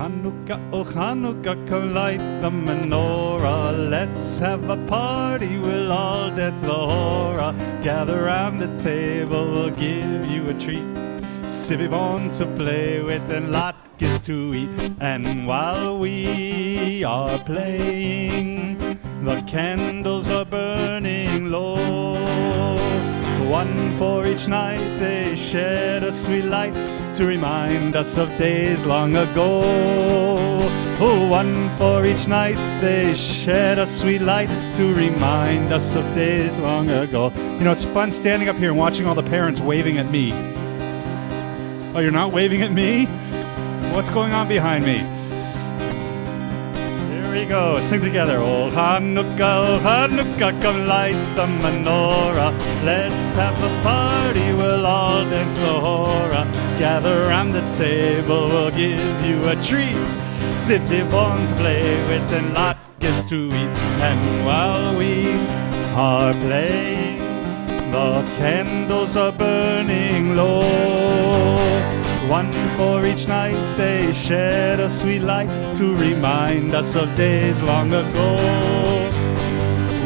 oh Hanukkah, come light the menorah. Let's have a party, we'll all dance the hora. Gather round the table, we'll give you a treat. Sivivon to play with and latkes to eat. And while we are playing, the candles are burning low. One for each night, they shed a sweet light to remind us of days long ago. Oh, one for each night, they shed a sweet light to remind us of days long ago. You know, it's fun standing up here and watching all the parents waving at me. Oh, you're not waving at me? What's going on behind me? Here we go. Sing together. Oh, Hanukkah, come light the menorah. Let's have a party, we'll all dance the hora. Gather round the table, we'll give you a treat. Sivivon to play with and latkes to eat. And while we are playing, the candles are burning low. One for each night, they shed a sweet light to remind us of days long ago.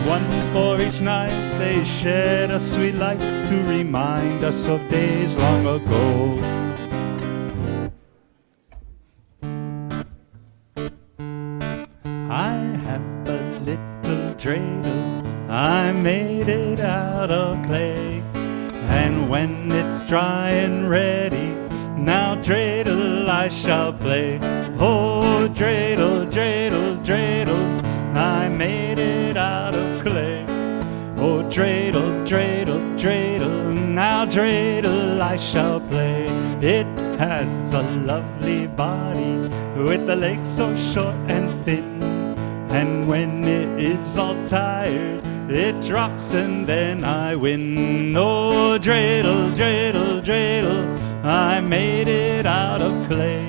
One for each night, they shed a sweet light to remind us of days long ago. I have a little dreidel, I made it out of clay. And when it's dry and ready, now dreidel I shall play. Oh, dreidel, dreidel, dreidel, I made it out of clay. Oh, dreidel, dreidel, dreidel, now dreidel I shall play. It has a lovely body with the legs so short and thin. And when it is all tired, it drops and then I win. Oh, dreidel, dreidel, dreidel, I made it out of clay.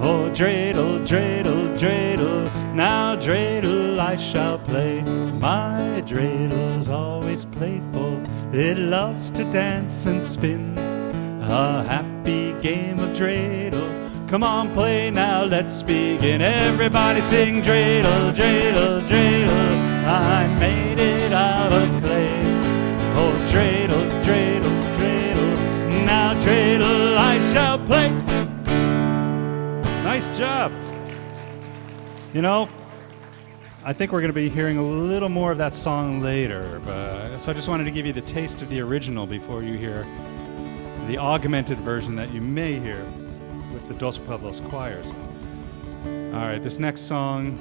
Oh, dreidel, dreidel, dreidel, now dreidel I shall play. My dreidel's always playful, it loves to dance and spin. A happy game of dreidel. Come on, play now, let's begin. Everybody sing dreidel, dreidel, dreidel, I made it out of clay. Oh, dreidel, dreidel, dreidel, now dreidel I shall play. Nice job. You know, I think we're going to be hearing a little more of that song later, so I just wanted to give you the taste of the original before you hear the augmented version that you may hear with the Dos Pueblos choirs. All right, this next song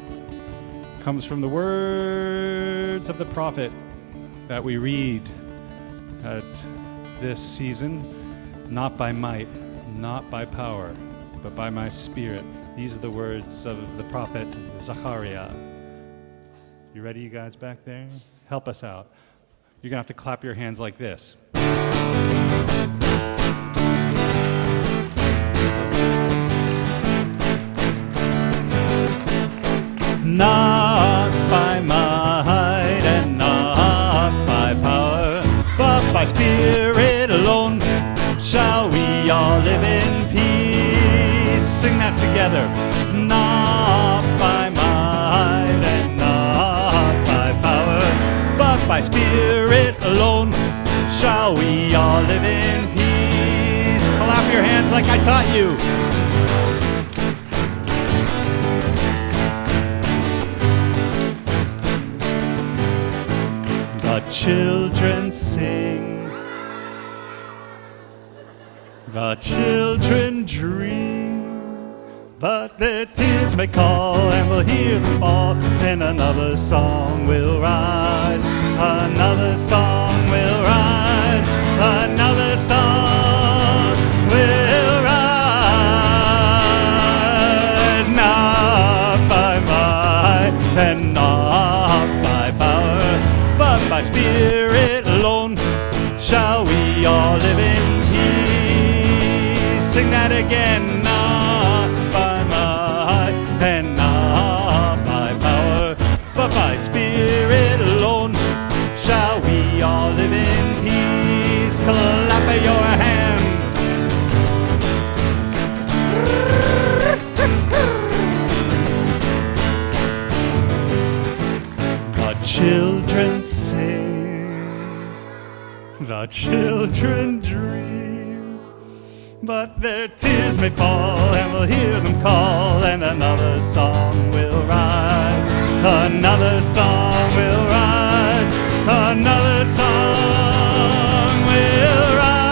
comes from the words of the prophet that we read at this season. Not by might, not by power, but by my spirit. These are the words of the prophet Zachariah. You ready, you guys back there? Help us out. You're gonna have to clap your hands like this. Not by might and not by power, but by spirit alone shall we all live in peace. Sing that together. Not by might and not by power, but by spirit alone shall we all live in peace. Clap your hands like I taught you. The children sing, the children dream, but their tears may call and we'll hear them fall, and another song will rise, another song will rise, another song will rise. Not by might and not by power, but by spirit alone shall we all live in peace. Sing that again. Not by might and not by power, but by spirit alone shall we all live in peace. Clap your hands. the children dream. But their tears may fall, and we'll hear them call, and another song will rise. Another song will rise. Another song will rise.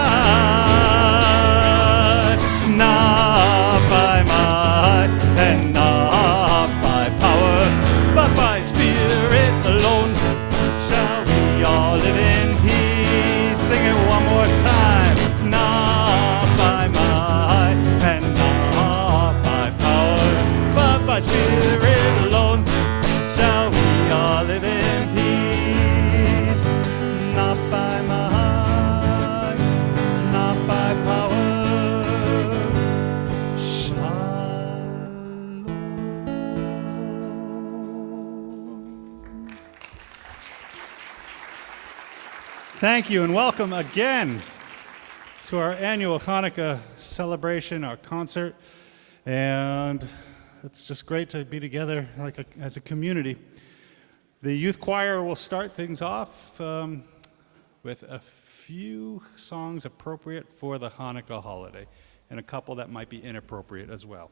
Not by might and not by power, but by Spirit alone shall we all live in peace. Sing it one more time. Not by might and not by power, but by Spirit alone shall we all live in peace. Not by might, not by power. Shalom. Thank you and welcome again to our annual Hanukkah celebration, our concert. And it's just great to be together as a community. The youth choir will start things off with a few songs appropriate for the Hanukkah holiday and a couple that might be inappropriate as well.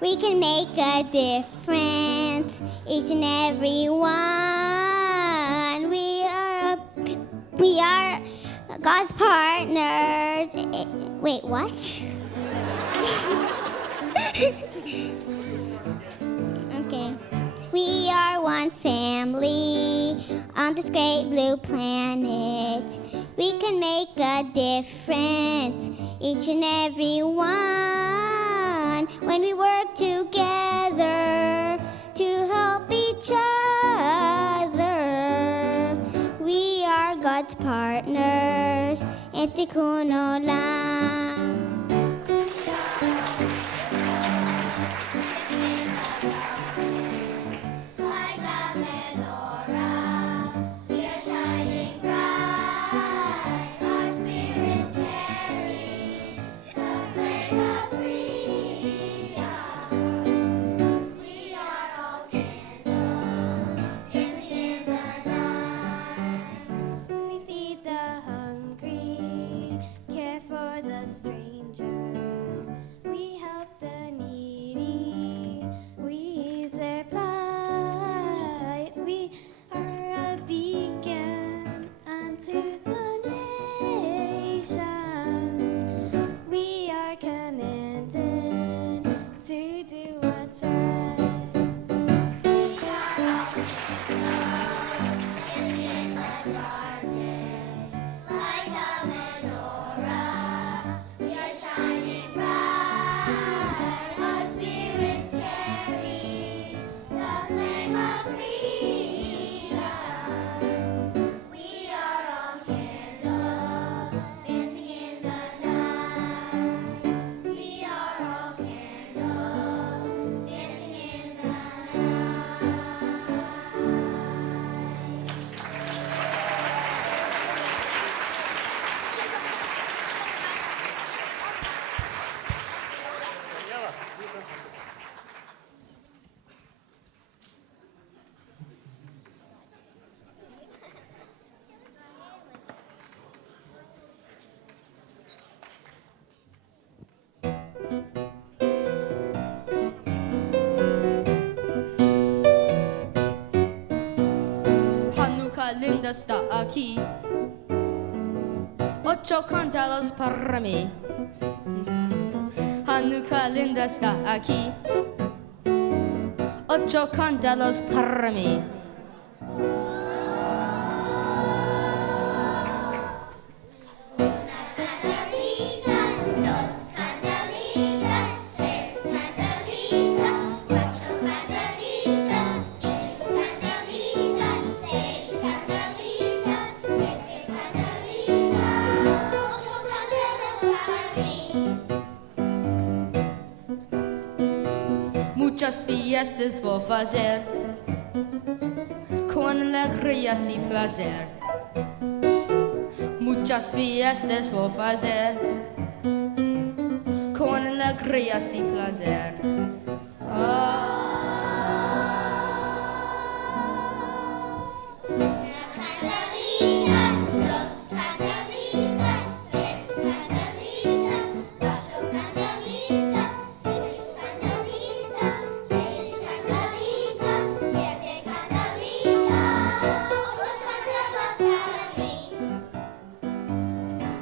We can make a difference, each and every one. We are God's partners. Wait, what? Okay. We are one family on this great blue planet. We can make a difference, each and every one, when we work together to help each other. We are God's partners in Tikkun Olam. We linda sta aquí. 8 candelas para mí. Hanukkah linda sta aquí. 8 candelas para mí. Muchas fiestas vou fazer com alegria e prazer. Muchas fiestas vou fazer com alegria e prazer.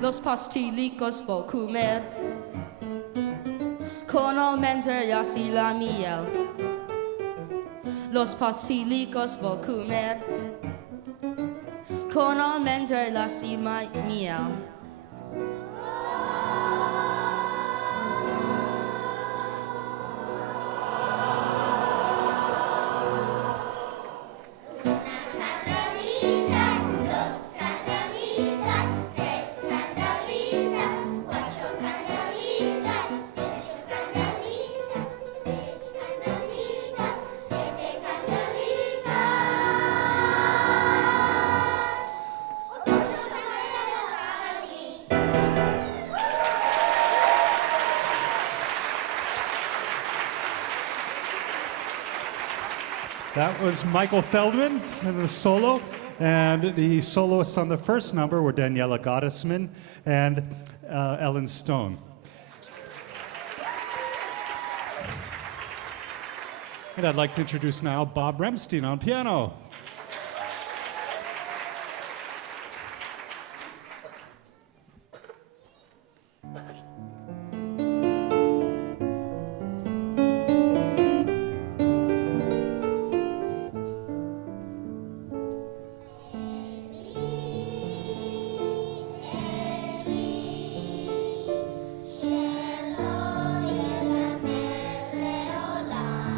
Los pastilicos vou comer con almendras y la miel. Los pastilicos vou comer con almendras y miel. That was Michael Feldman in the solo, and the soloists on the first number were Daniela Gottesman and Ellen Stone. And I'd like to introduce now Bob Remstein on piano. Leolam,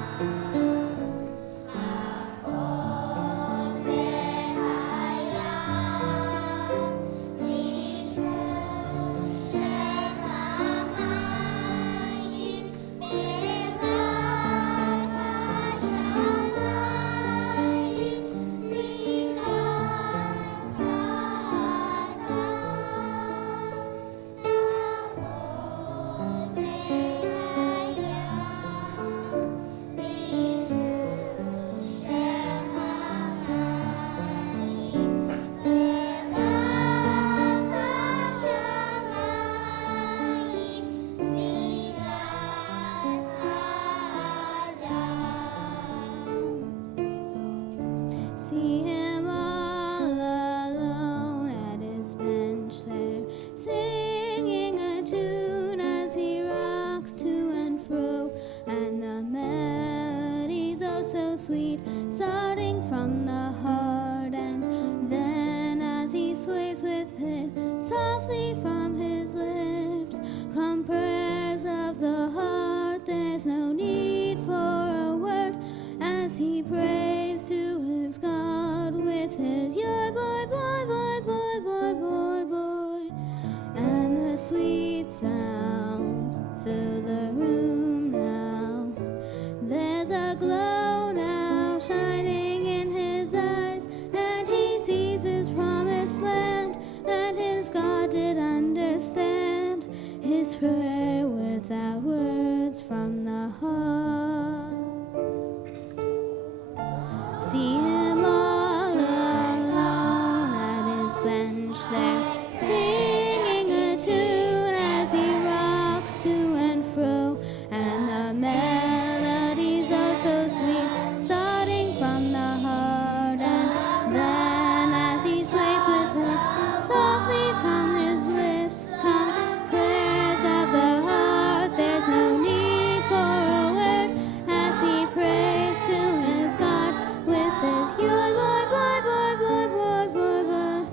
is yoy boy boy boy boy boy boy boy,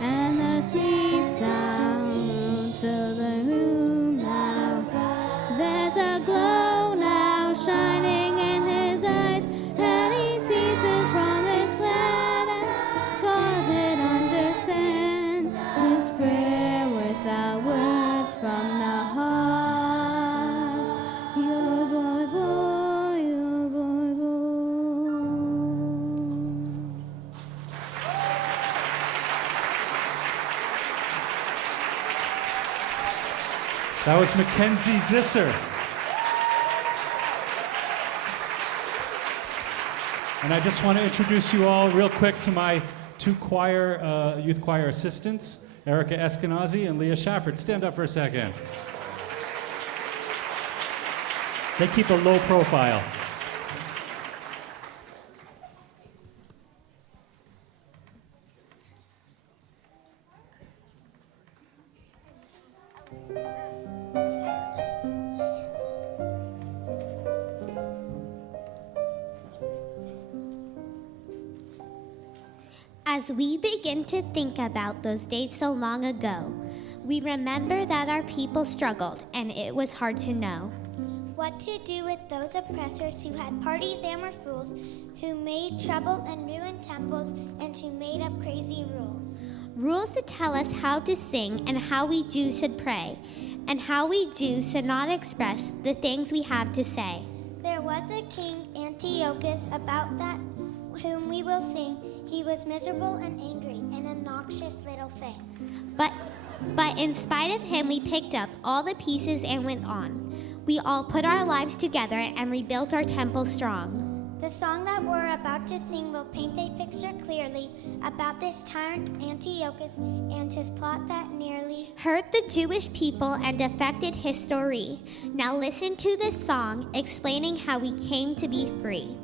and the sweet sounds fill the room now. There's a glow now shining in his eyes, and he sees his promised land, and God did understand his prayer without words from the heart. Yoy boy boy, yoy boy boy. That was Mackenzie Zisser. And I just want to introduce you all real quick to my two youth choir assistants, Erica Eskenazi and Leah Shafford. Stand up for a second. They keep a low profile. As we begin to think about those days so long ago, we remember that our people struggled and it was hard to know what to do with those oppressors who had parties and were fools, who made trouble and ruined temples, and who made up crazy rules. Rules to tell us how to sing and how we Jews should pray, and how we Jews should not express the things we have to say. There was a king, Antiochus, about that whom we will sing. He was miserable and angry, an obnoxious little thing. But in spite of him, we picked up all the pieces and went on. We all put our lives together and rebuilt our temple strong. The song that we're about to sing will paint a picture clearly about this tyrant Antiochus and his plot that nearly hurt the Jewish people and affected history. Now listen to this song explaining how we came to be free.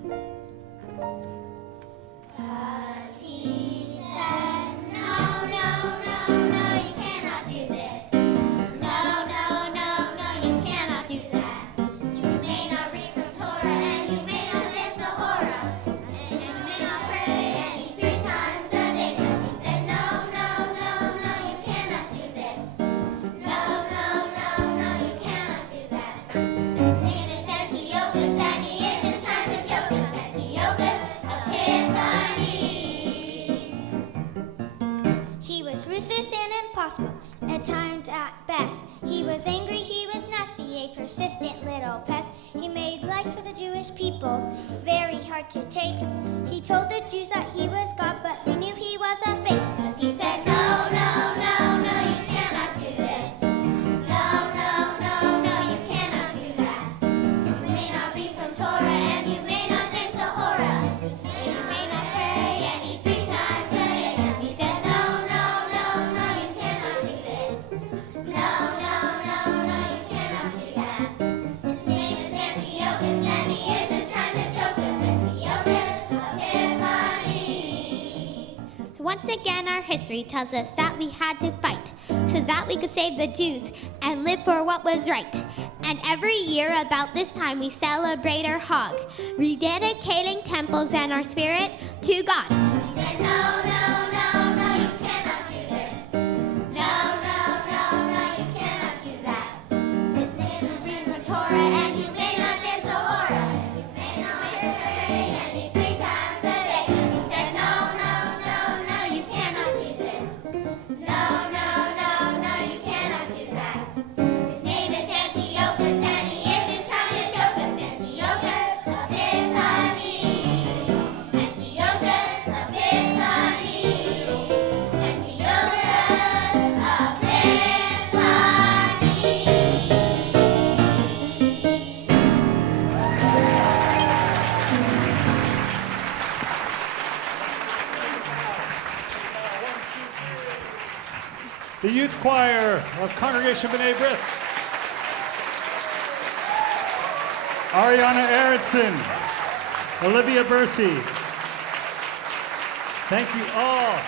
at times at best. He was angry, he was nasty, a persistent little pest. He made life for the Jewish people very hard to take. He told the Jews that he was God, but we knew he was a fake. 'Cause he said, no, no, no, no, you cannot do this. No, no, no, no, you cannot do that. You may not read from Torah, and you may not dance the Horror. You may not pray and eat 3 times a day. 'Cause he said, no, no, no, no, you cannot do this. No, no, no, no, you cannot do that. His name is Antiochus, and he isn't trying to choke us. Antiochus Epiphanes. So once again, our history tells us that we had to fight so that we could save the Jews and live for what was right. And every year about this time we celebrate our Hog, rededicating temples and our spirit to God. He said, no, no, no, no, you cannot do this. No, no, no, no, you cannot do that. His name is read from Torah, and you may not dance the Horror. You may not pray and eat 3 times a day. 'Cause he said, no, no, no, no, you cannot do this. No, no, no, no, you cannot do that. His name is Antiochus, and he isn't trying to choke us. Antiochus Epiphanes. Antiochus Epiphanes. The youth choir of Congregation B'nai B'rith. Ariana Aronson, Olivia Bursey. Thank you all.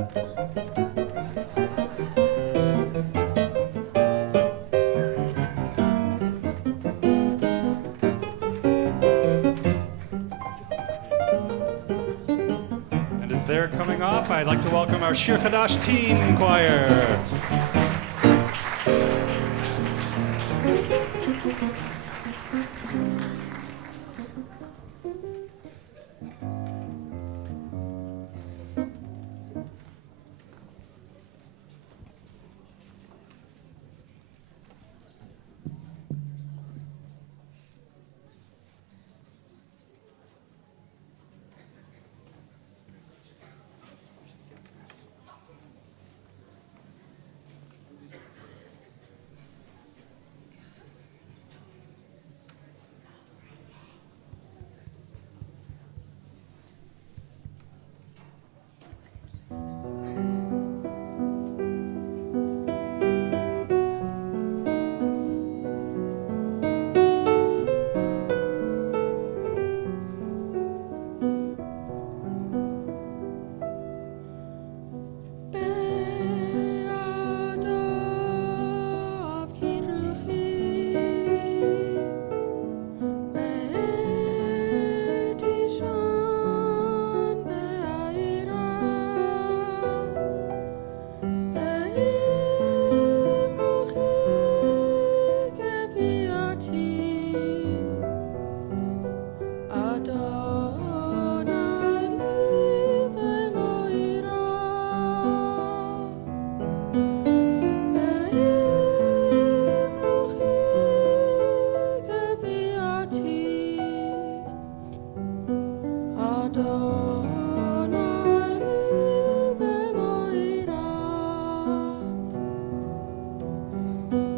And as they're coming off, I'd like to welcome our Shir Chadash Teen Choir.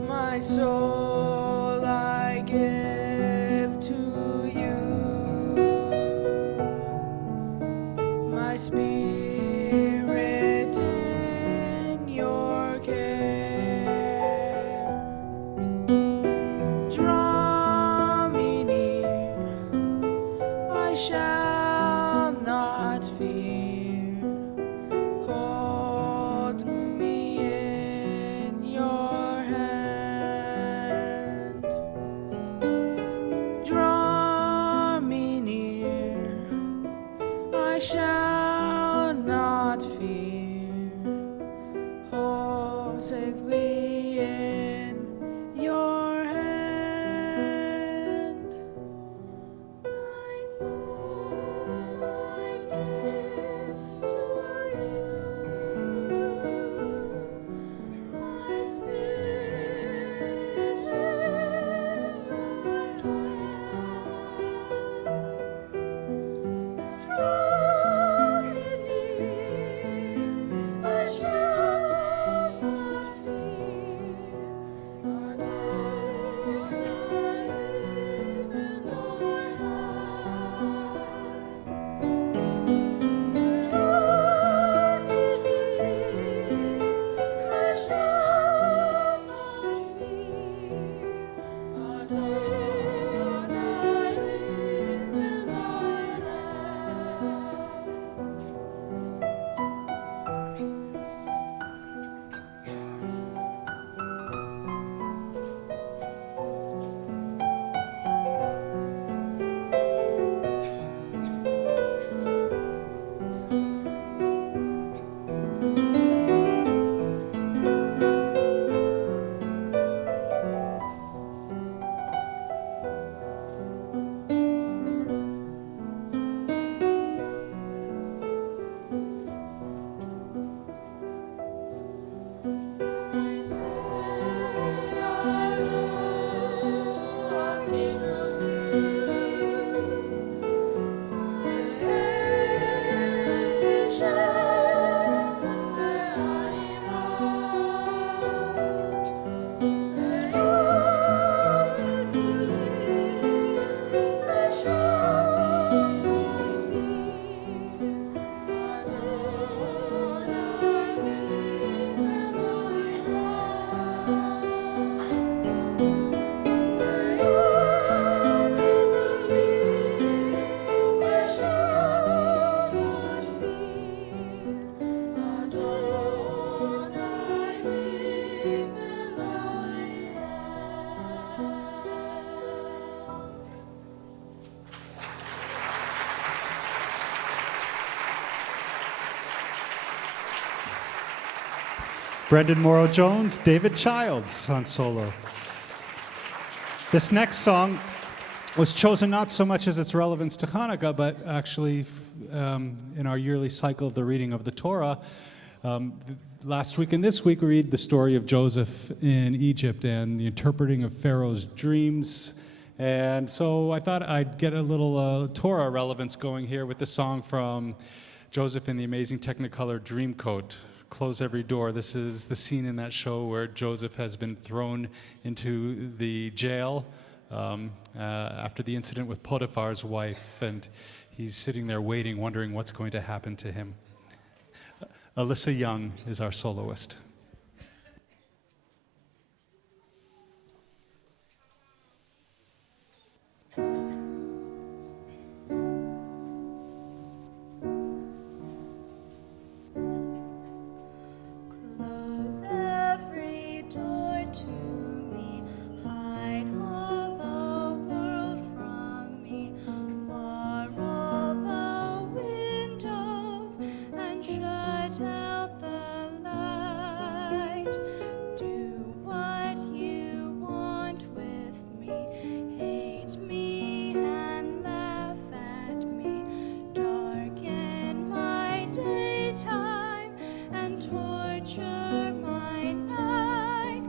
My soul I give to you, my spirit in your care. Draw me near, I shall not fear. Hold me in your hand. Draw me near, I shall not fear. Hold safely in your hand. My soul I give to you, my spirit in your hand. Draw me near, I shall not fear. Brendan Morrow-Jones, David Childs on solo. This next song was chosen not so much as its relevance to Hanukkah, but actually in our yearly cycle of the reading of the Torah. Last week and this week we read the story of Joseph in Egypt and the interpreting of Pharaoh's dreams. And so I thought I'd get a little Torah relevance going here with the song from Joseph in the Amazing Technicolor Dreamcoat, Close Every Door. This is the scene in that show where Joseph has been thrown into the jail after the incident with Potiphar's wife, and he's sitting there waiting, wondering what's going to happen to him. Alyssa Young is our soloist. Close every door to me, hide all the world from me, bar all the windows and shut out the light. Do what you want with me, hate me and laugh at me, darken my daytime and torture my night.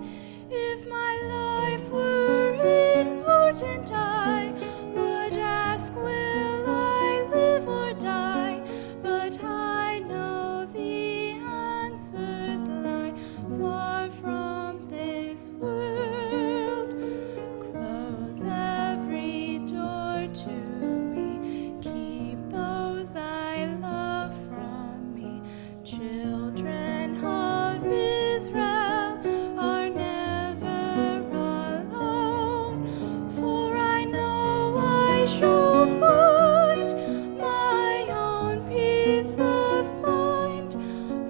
If my life were important, I would ask, will I live or die? But I know the answers lie far from this world. Close every door to me, keep those I love from me. Children of Israel are never alone, for I know I shall find my own peace of mind,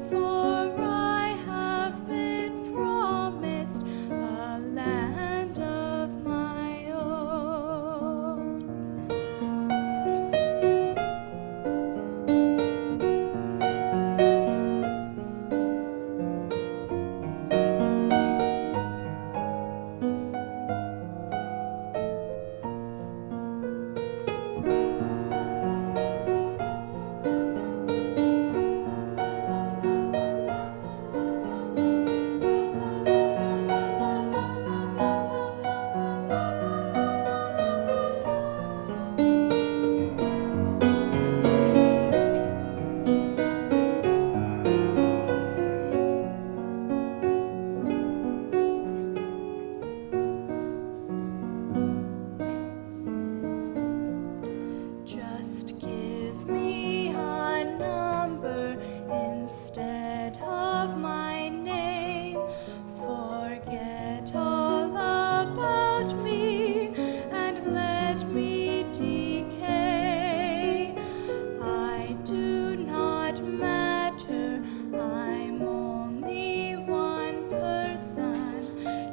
for I have been promised a land of my own. Just give me a number instead of my name. Forget all about me and let me decay. I do not matter, I'm only one person.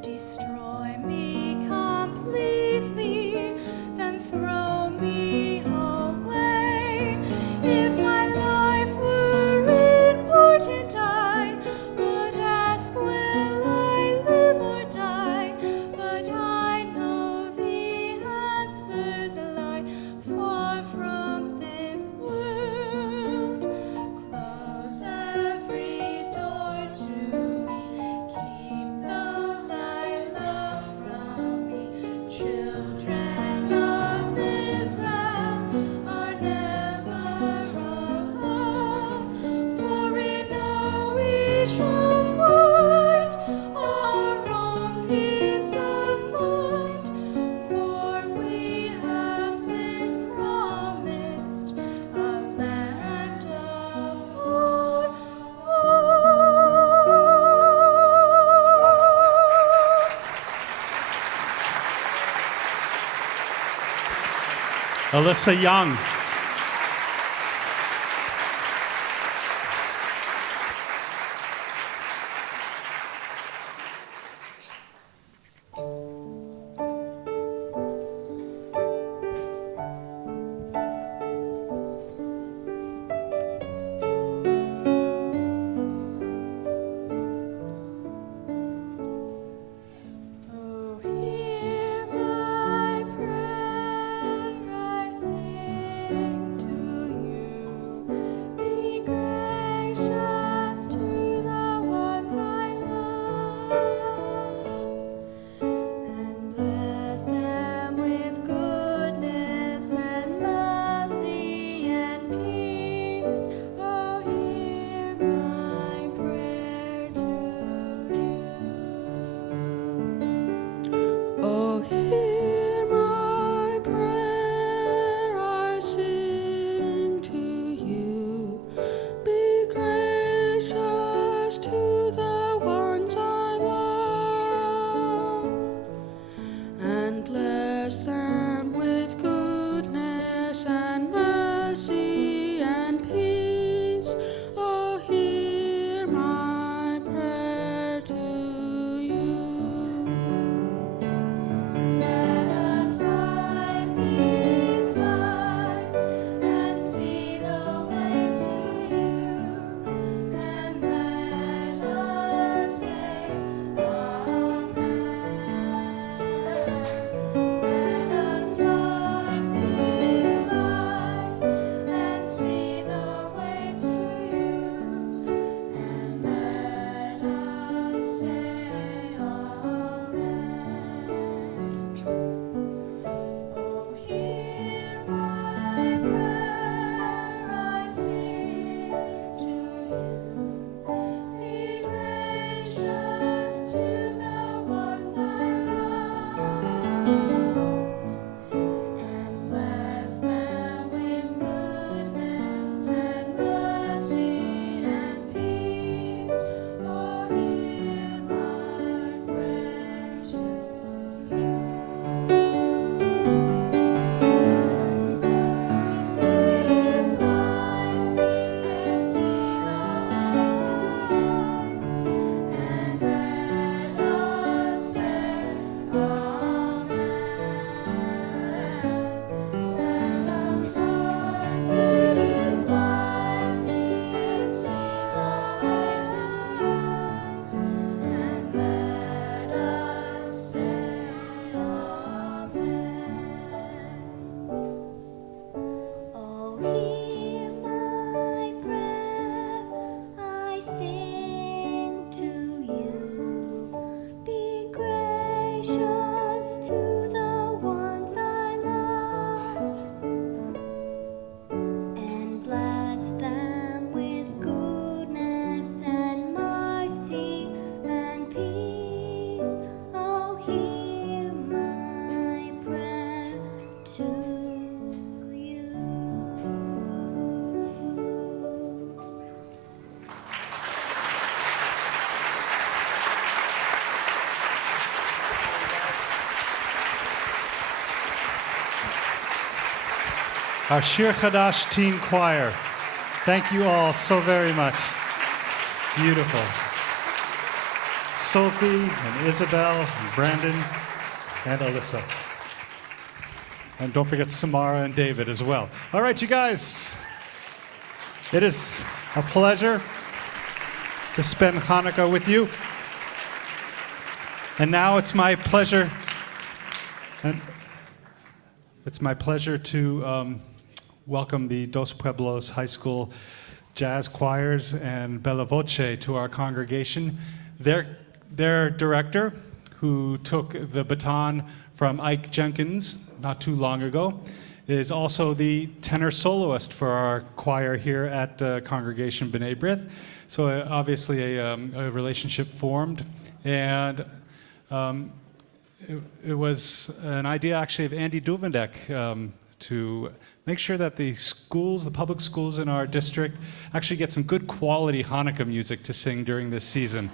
Destroy me completely, then throw me away. If my life were important, I would ask, will I live or die? But I know the answers lie far from this world. Close every door to me, keep those I love from me. Children of Israel are never alone, for we know we shall find our own peace of mind, for we have been promised a land of our own. Alyssa Young. to you. Our Shir Chadash Teen Choir. Thank you all so very much. Beautiful. Sophie and Isabel and Brandon and Alyssa. And don't forget Samara and David as well. All right, you guys. It is a pleasure to spend Hanukkah with you. And now it's my pleasure to welcome the Dos Pueblos High School Jazz Choirs and Bella Voce to our congregation. Their director, who took the baton from Ike Jenkins not too long ago, is also the tenor soloist for our choir here at Congregation B'nai B'rith. So obviously a relationship formed, and it was an idea actually of Andy Duvendek to make sure that the schools, the public schools in our district, actually get some good quality Hanukkah music to sing during this season.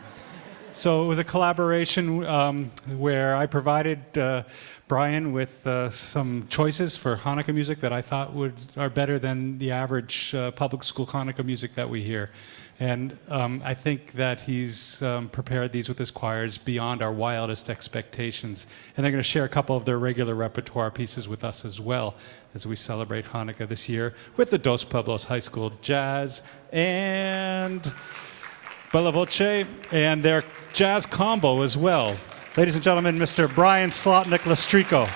So it was a collaboration where I provided Brian with some choices for Hanukkah music that I thought are better than the average public school Hanukkah music that we hear. And I think that he's prepared these with his choirs beyond our wildest expectations. And they're going to share a couple of their regular repertoire pieces with us as well as we celebrate Hanukkah this year with the Dos Pueblos High School Jazz and Bella Voce and their jazz combo as well. Ladies and gentlemen, Mr. Brian Slotnick-Lestrico.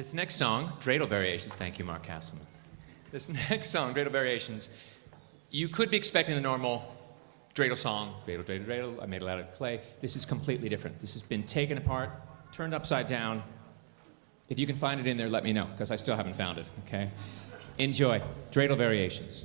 This next song, Dreidel Variations, thank you, Mark Castleman. This next song, Dreidel Variations, you could be expecting the normal dreidel song, dreidel, dreidel, dreidel, I made it out of clay. This is completely different. This has been taken apart, turned upside down. If you can find it in there, let me know, because I still haven't found it, okay? Enjoy, Dreidel Variations.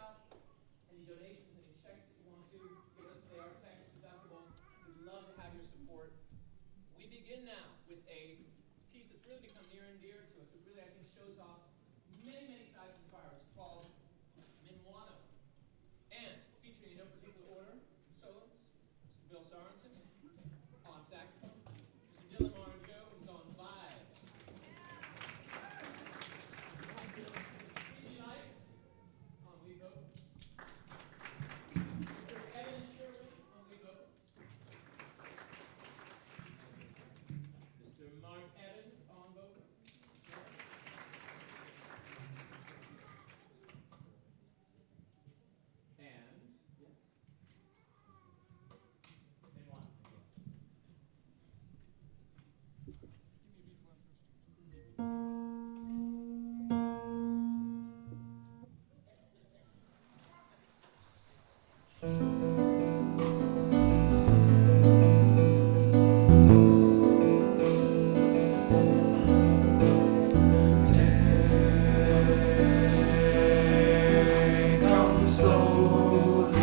out any donations, any checks that you want to give us. They are tax deductible. We'd love to have your support. We begin now with a piece that's really become near and dear to us. It really, I think, shows off many, many sides of the choir. It's called Minuano. And featuring in no particular order, solos, Mr. Bill Sorensen on saxophone, Mr. Dylan Oranjo, who's on vibes, Mr. Stevie Light on lead vocals, Mr. Evan Shirley on lead vocals, Mr. Mark Evans on vocals, and yes, and one. Come slowly,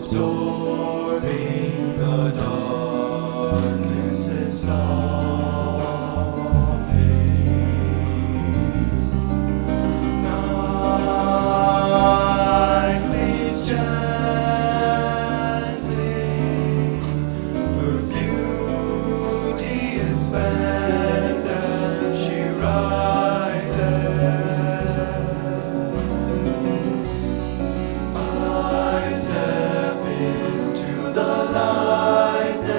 absorbing the darkness is night leaves gently, her beauty is spent as she rises. I step into the lightness.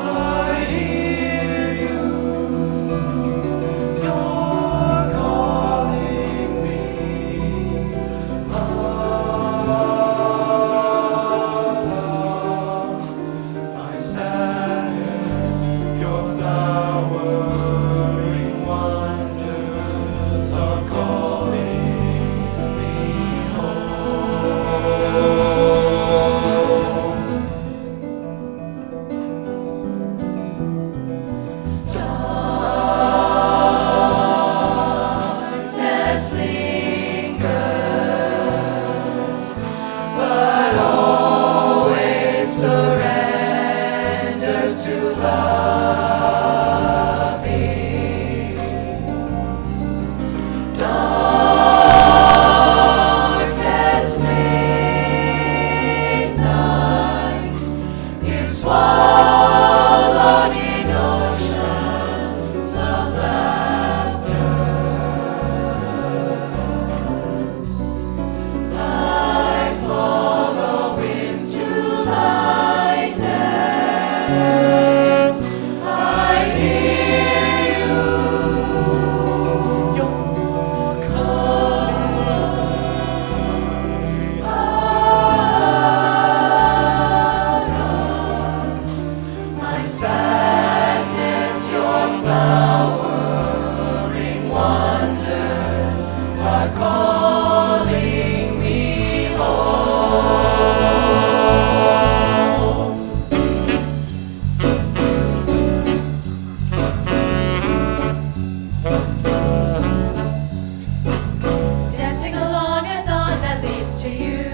I hear you. You're calling me. My sadness, your flowering wonders are calling me home. Darkness lingers, but always surrenders to loving. Darkness midnight is swallowed in oceans of laughter. I follow into lightness. I hear you. You're calling my sadness, your flowering wonders are calling me home. Dancing along a dawn that leads to you,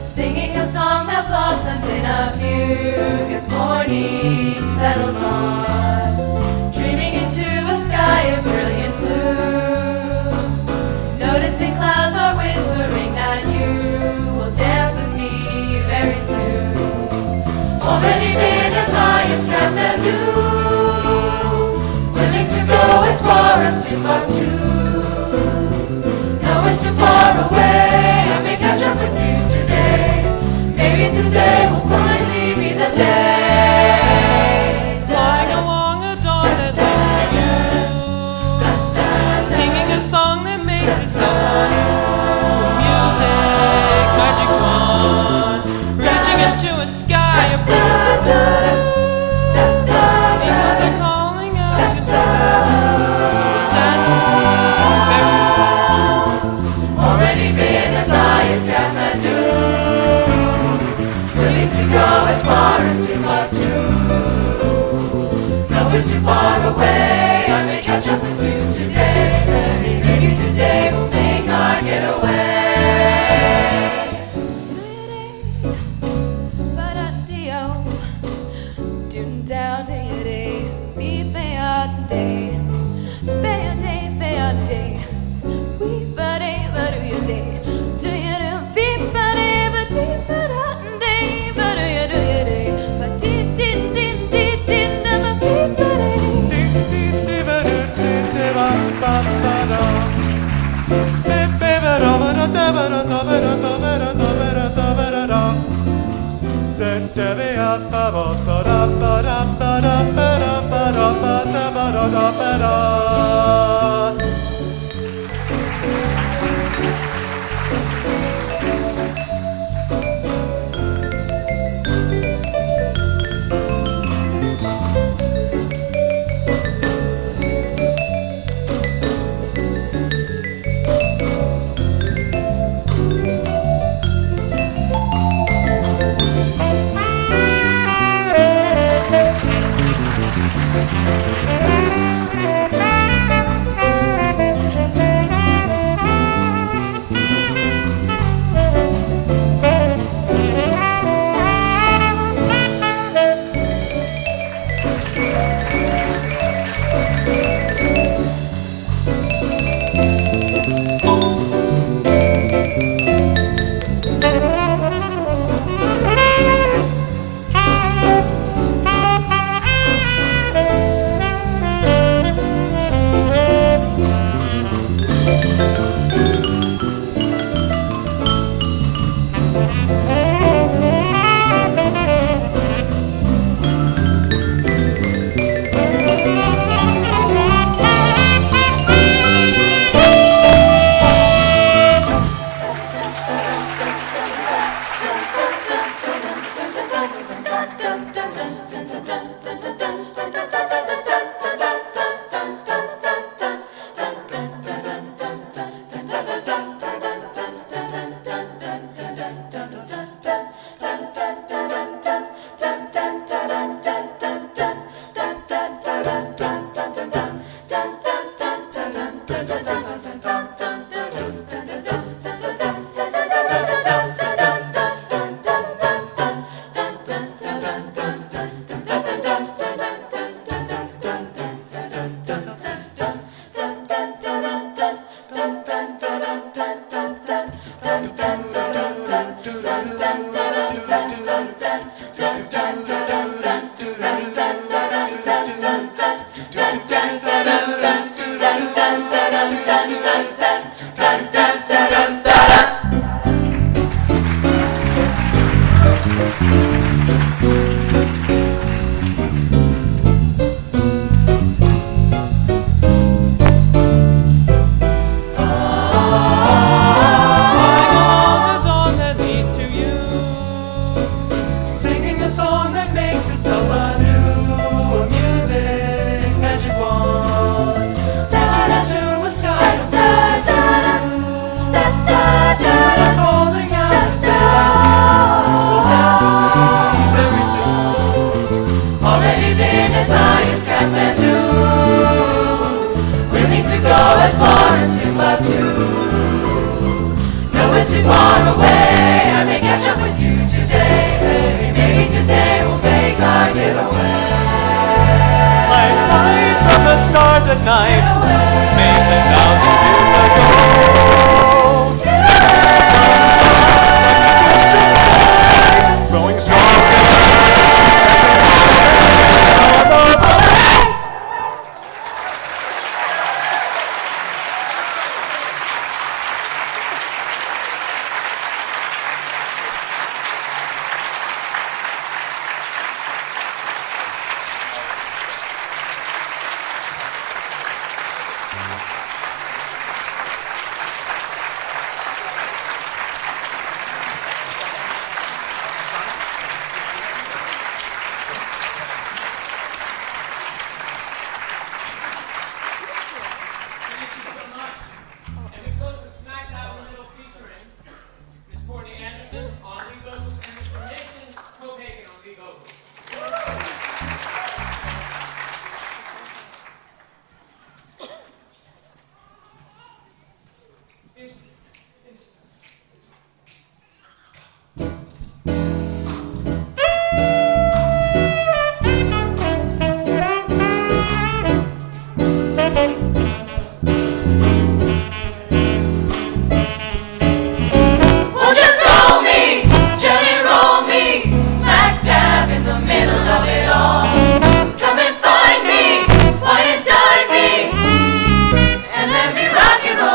singing a song that blossoms in a fugue as morning settles on, dreaming into a sky of brilliant blue. Noticing clouds are whispering that you will dance with me very soon. Already been as high as Kathmandu, willing to go as far as Timbuktu. No, it's too far away. I may catch up with you today. Maybe today will finally be the day. Flying along a dawn that leads to you, singing a song that makes itself new. Music, magic wand, reaching into a sky of blue. Eagles are calling out to serve you. Dance with me very soon. Already been as high as Kathmandu, willing to go as far as Timbuktu. No, it's too far away. I may catch up with you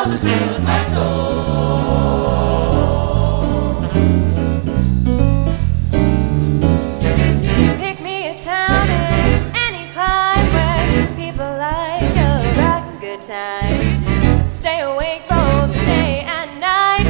roll to soothe my soul. Pick me a town in any clime where people like a rockin' good time. Stay awake both day and night.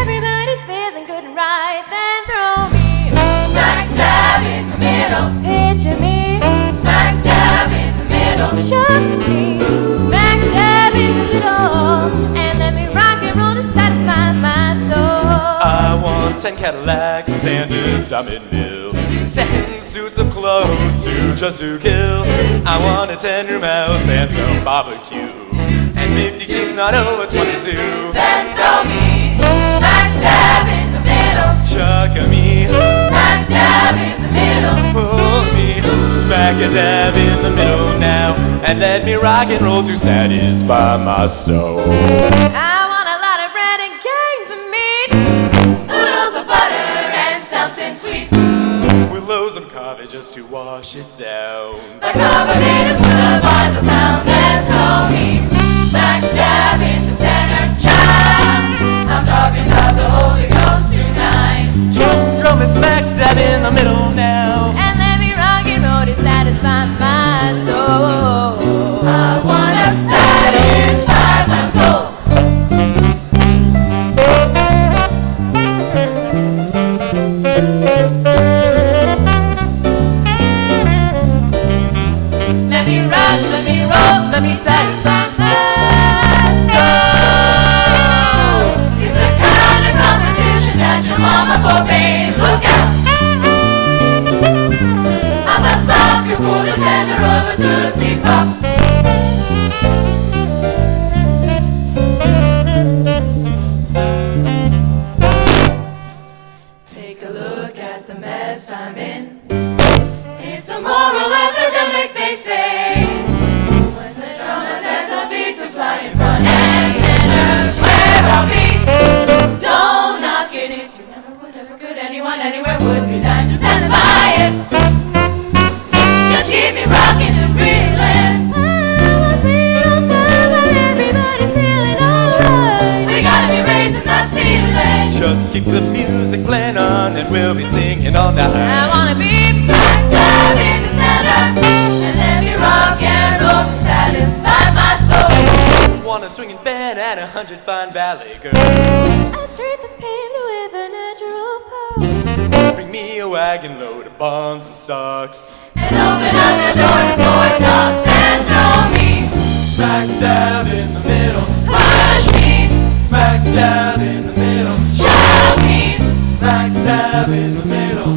Everybody's feeling good and right. Then throw me Smack dab in the middle. picture me, Smack dab in the middle. shock me, smack dab in the middle, and let me rock and roll to satisfy my soul. I want 10 Cadillacs and a diamond mill, 10 suits of clothes to just to kill. I want a 10-room house and some barbecue, and 50 chicks not over 22. Then throw me smack dab in the middle. Chuck me, Smack dab in the middle. pull me, smack a dab in the middle now, and let me rock and roll to satisfy my soul. I want a lot of bread and games of meat. Oodles of butter and something sweet. With loaves of coffee just to wash it down. The carbonated soda by the pound. Then throw me smack dab in the center, child. I'm talking about the Holy Ghost tonight. Just throw me smack dab in the middle now. And let me rock and roll to satisfy my soul. I wanna satisfy my soul. Let me rock, let me roll, let me satisfy my soul. It's the kind of constitution that your mama forbade. Look out! I'm a sucker for the center of a Tootsie Pop. Take a look at the mess I'm in. It's a moral epidemic, they say. When the drummer sends a beat to fly in front and sinners where I'll be. Don't knock it if you never would ever could. Anyone anywhere would be dying to satisfy it. Just keep me rocking and reeling. Everybody's feeling alright. We gotta be raising the ceiling. Just keep the music playing on and we'll be singing all night. I wanna be Smack dab in the center. And let me rock and roll to satisfy my soul. Want a swinging band and 100 fine ballet girls. a street that's paved with a natural pearl. Bring me a wagon load of bonds and stocks. And open up the door to Fort Knox and throw me. Smack dab in the middle. Push me. Smack dab in the middle. Shove me. Smack dab in the middle.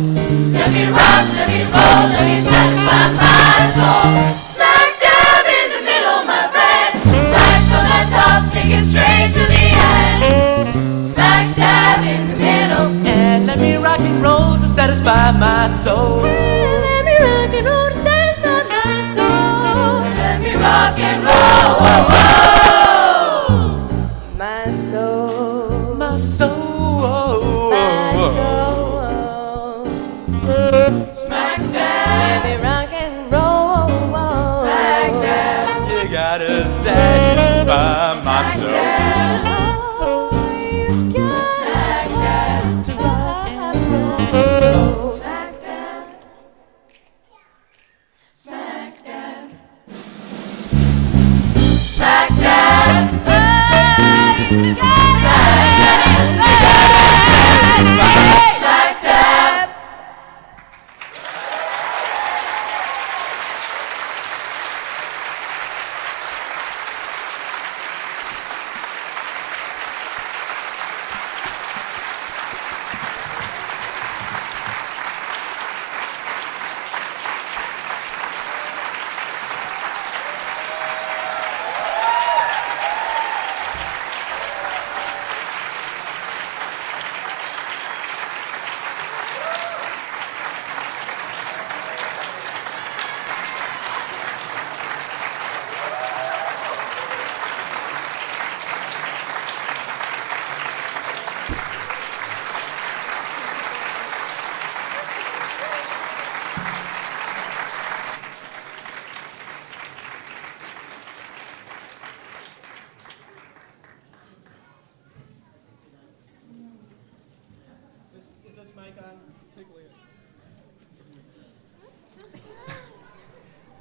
Let me rock, let me roll, let me satisfy my soul. Smack dab in the middle, my friend. Right from the top, take it straight to the end. Smack dab in the middle. And let me rock and roll to satisfy my soul. Let me rock and roll to satisfy my soul. Let me rock and roll. Whoa, whoa. My soul. My soul. My soul. Smack Let dab. me rock and roll. Smack dab. You gotta satisfy my Smack soul. dab. Oh, you got Smack dab. to rock and roll. Smack dab. Smack dab. Smack dab. Smack dab.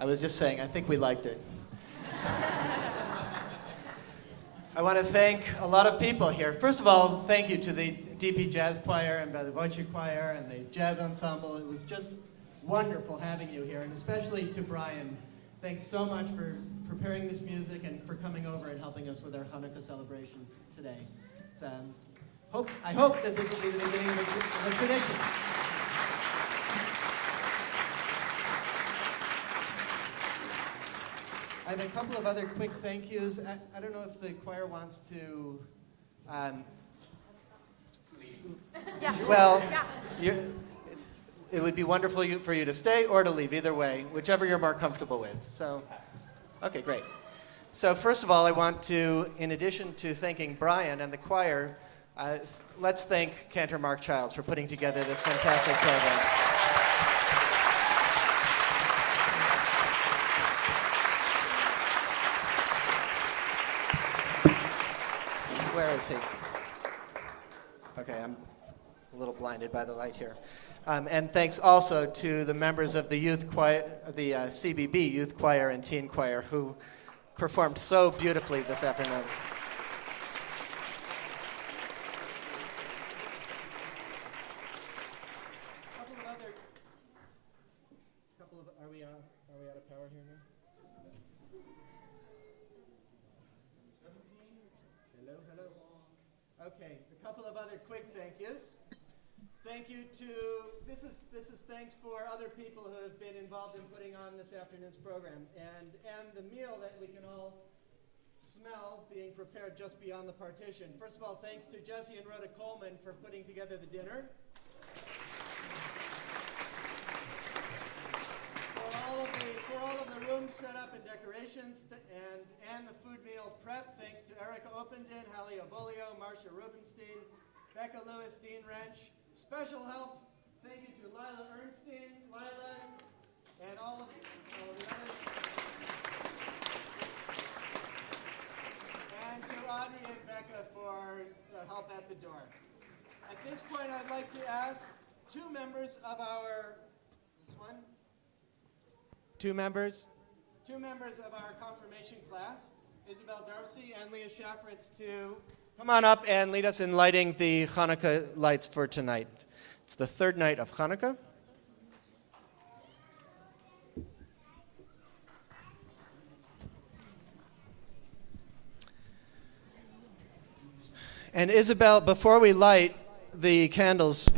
I was just saying, I think we liked it. I want to thank a lot of people here. First of all, thank you to the DP Jazz Choir and the Wojciech Choir and the Jazz Ensemble. It was just wonderful having you here, and especially to Brian. Thanks so much for preparing this music and for coming over and helping us with our Hanukkah celebration today. I hope that this will be the beginning of a tradition. I have a couple of other quick thank yous. I don't know if the choir wants to. Yeah. Well, Yeah. it would be wonderful for you to stay or to leave, either way, whichever you're more comfortable with. So, okay, great. So first of all, I want to, in addition to thanking Brian and the choir, let's thank Cantor Mark Childs for putting together this fantastic program. Where is he? Okay, I'm a little blinded by the light here. And thanks also to the members of the youth choir, the CBB Youth Choir and Teen Choir, who performed so beautifully this afternoon. Are we out of power here now? Hello. Okay, a couple of other quick thank yous. Thank you to, this is thanks for other people who have been involved in putting on this afternoon's program and the meal that we can all smell being prepared just beyond the partition. First of all, thanks to Jesse and Rhoda Coleman for putting together the dinner. For all of the rooms set up and decorations and the food meal prep, thanks to Erica Openden, Hallie Obolio, Marcia Rubenstein, Becca Lewis, Dean Wrench. Special help, thank you to Lila Ernstein, Lila, and all the others. And to Audrey and Becca for the help at the door. At this point, I'd like to ask two members of our confirmation class, Isabel Darcy and Leah Shaffritz, to come on up and lead us in lighting the Hanukkah lights for tonight. It's the third night of Hanukkah. And Isabel, before we light the candles,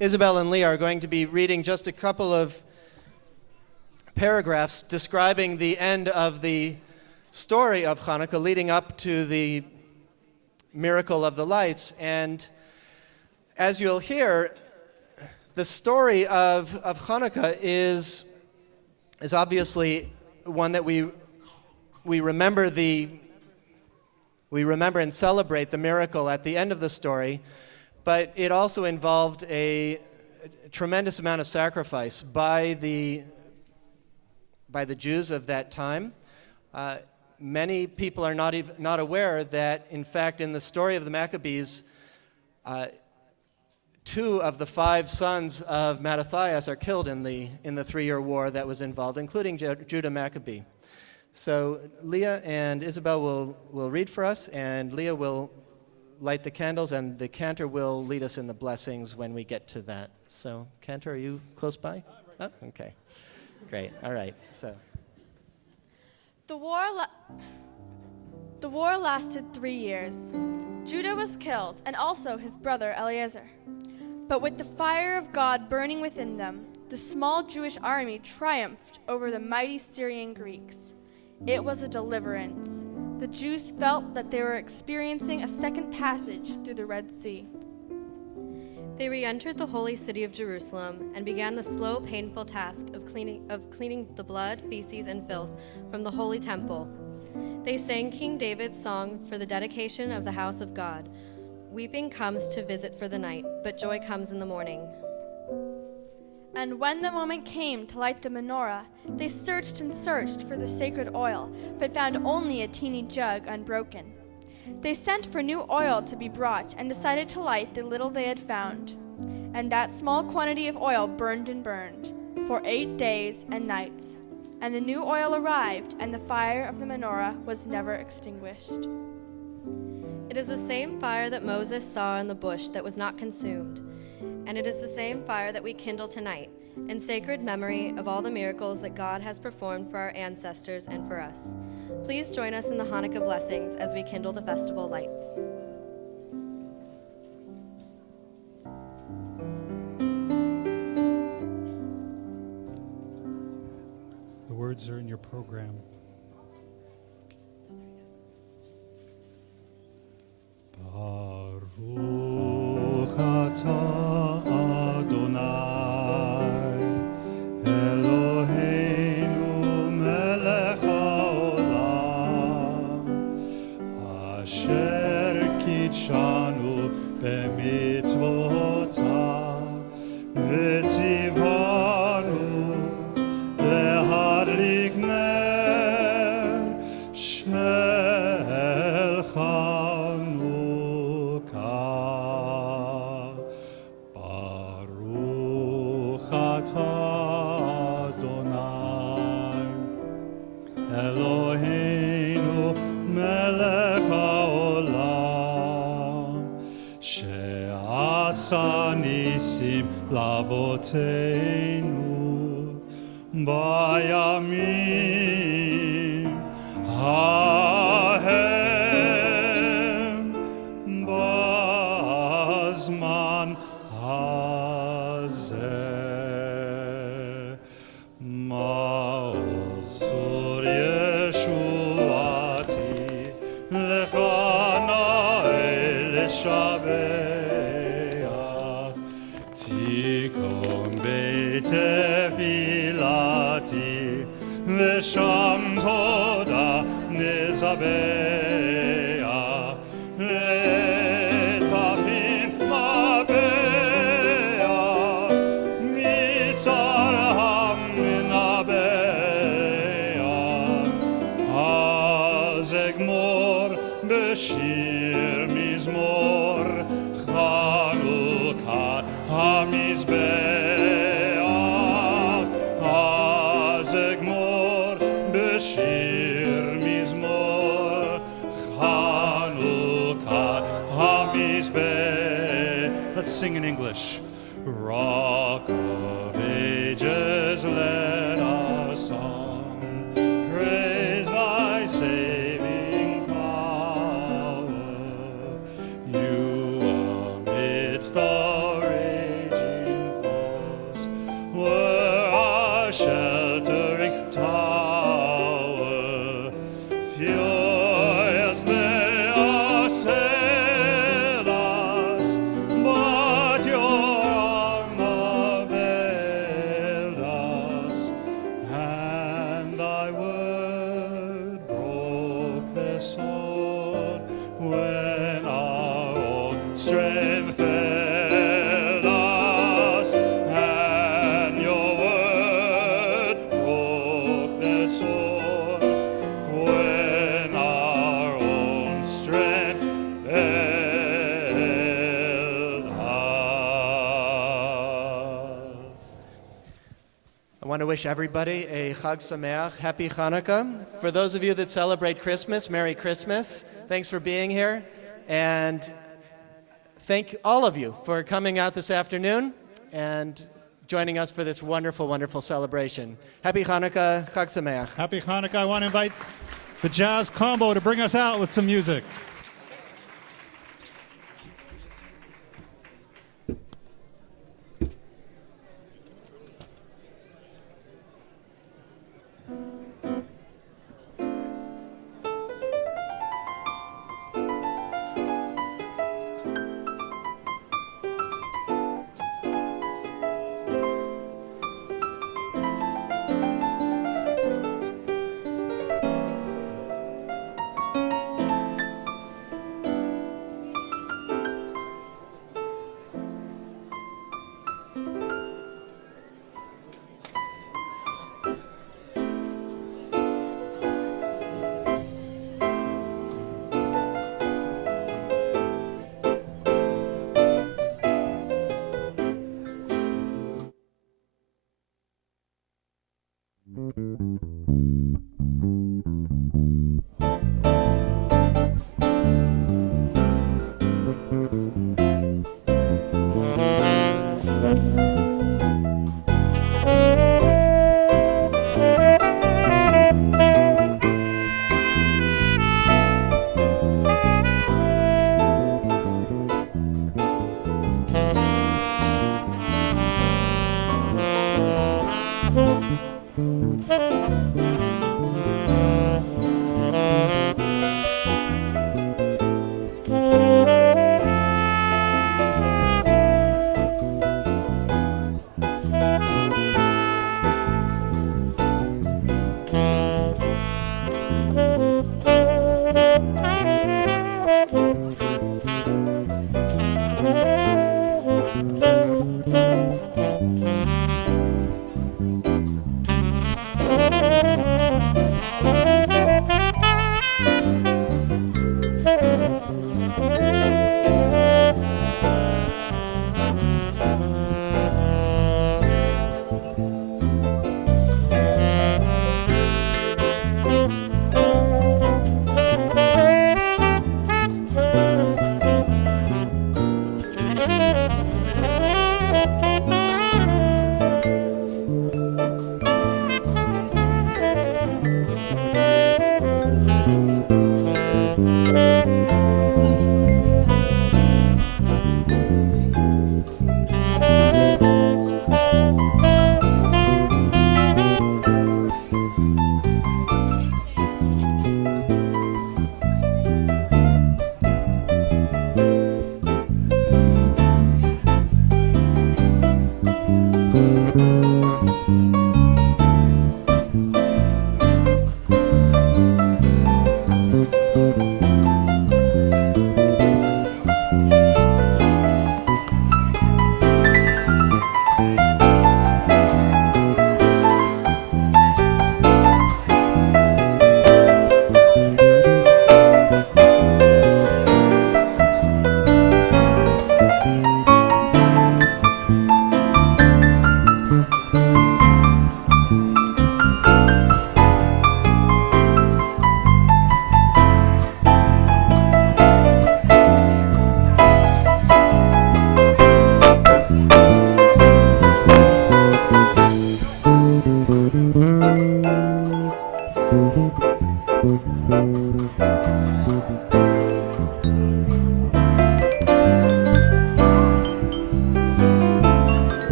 Isabel and Leah are going to be reading just a couple of paragraphs describing the end of the story of Hanukkah leading up to the miracle of the lights. And as you'll hear, the story of Hanukkah is obviously one that we remember and celebrate the miracle at the end of the story, but it also involved a tremendous amount of sacrifice by the Jews of that time. Many people are not aware that, in fact, in the story of the Maccabees, 2 of the 5 sons of Mattathias are killed in the 3-year war that was involved, including Judah Maccabee. So Leah and Isabel will read for us, and Leah will light the candles, and the Cantor will lead us in the blessings when we get to that. So, Cantor, are you close by? Oh, okay. Great. All right. So. The war lasted 3 years. Judah was killed, and also his brother Eliezer. But with the fire of God burning within them, the small Jewish army triumphed over the mighty Syrian Greeks. It was a deliverance. The Jews felt that they were experiencing a second passage through the Red Sea. They re-entered the holy city of Jerusalem and began the slow, painful task of cleaning the blood, feces, and filth from the holy temple. They sang King David's song for the dedication of the house of God. Weeping comes to visit for the night, but joy comes in the morning. And when the moment came to light the menorah, they searched and searched for the sacred oil, but found only a teeny jug unbroken. They sent for new oil to be brought and decided to light the little they had found. And that small quantity of oil burned and burned for 8 days and nights. And the new oil arrived, and the fire of the menorah was never extinguished. It is the same fire that Moses saw in the bush that was not consumed, and it is the same fire that we kindle tonight, in sacred memory of all the miracles that God has performed for our ancestors and for us. Please join us in the Hanukkah blessings as we kindle the festival lights. The words are in your program. Baruch atah Adonai Eloheinu melech haolam asher kitshanu b'mitzvotav v'tzivanu להדליק נר של חנוכה. ברוך אתה אדוני אלוהינו מלך העולם שעשה ניסים לאבותינו בימים ההם בזמן הזה מעוז ישועתי לפני לשבח תיקון בית תפילתי ושם תודה נזבח לתכין מזבח מצר המנבח אז אגמור בשיר מזמור חנוכת המזבח אז אגמור בשיר מזמור חנוכת המזבח. Let's sing in English. Rock of ages, let our song praise thy saving power. You amidst the raging foes were our sheltering tower. Furious they assailed us, but your arm availed us, and thy word broke their sword when our old strength failed us, and your word broke their sword when our own strength failed us. I want to wish everybody a Chag Sameach, Happy Hanukkah. For those of you that celebrate Christmas, Merry Christmas. Thanks for being here. And thank all of you for coming out this afternoon and joining us for this wonderful, wonderful celebration. Happy Hanukkah, Chag Sameach. Happy Hanukkah. I want to invite the jazz combo to bring us out with some music.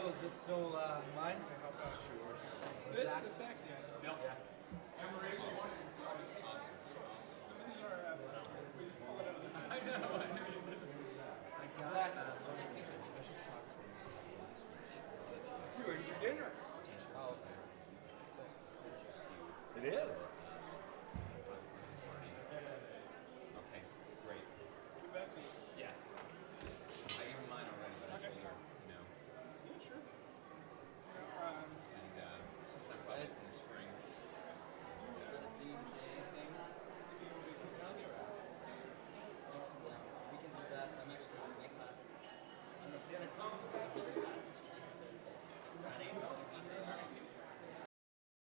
Bill, is this still mine? Sure. This is the sexy answer. Yeah.